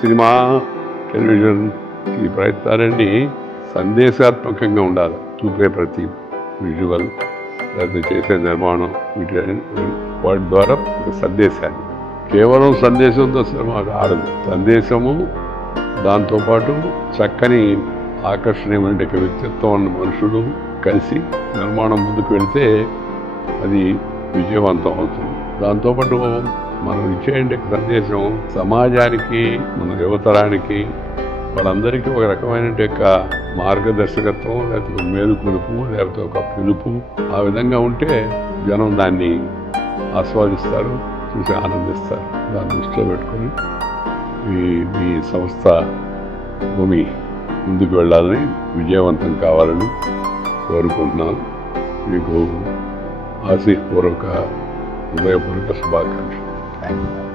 Cinema, television ఈ ప్రయత్నాలన్నీ సందేశాత్మకంగా ఉండాలి. చూపే ప్రతి విజువల్ లేకపోతే చేసే నిర్మాణం వాటి ద్వారా ఒక సందేశాన్ని, కేవలం సందేశంతో సినిమా ఆడదు. సందేశము దాంతోపాటు చక్కని ఆకర్షణీయమైన వ్యక్తిత్వం ఉన్న మనుషులు కలిసి నిర్మాణం ముందుకు వెళితే అది విజయవంతం అవుతుంది. దాంతోపాటు మనం ఇచ్చే సందేశం సమాజానికి, మన యువతరానికి, వాళ్ళందరికీ ఒక రకమైన మార్గదర్శకత్వం, లేకపోతే మేలుకొలుపు, లేకపోతే ఒక పిలుపు, ఆ విధంగా ఉంటే జనం దాన్ని ఆస్వాదిస్తారు, చూసి ఆనందిస్తారు. దాన్ని దృష్టిలో పెట్టుకొని మీ సంస్థ భూమి ముందుకు వెళ్ళాలని, విజయవంతం కావాలని కోరుకుంటున్నాను. మీకు ఆశీర్పూర్వక, హృదయపూర్వక శుభాకాంక్షలు. Thank you.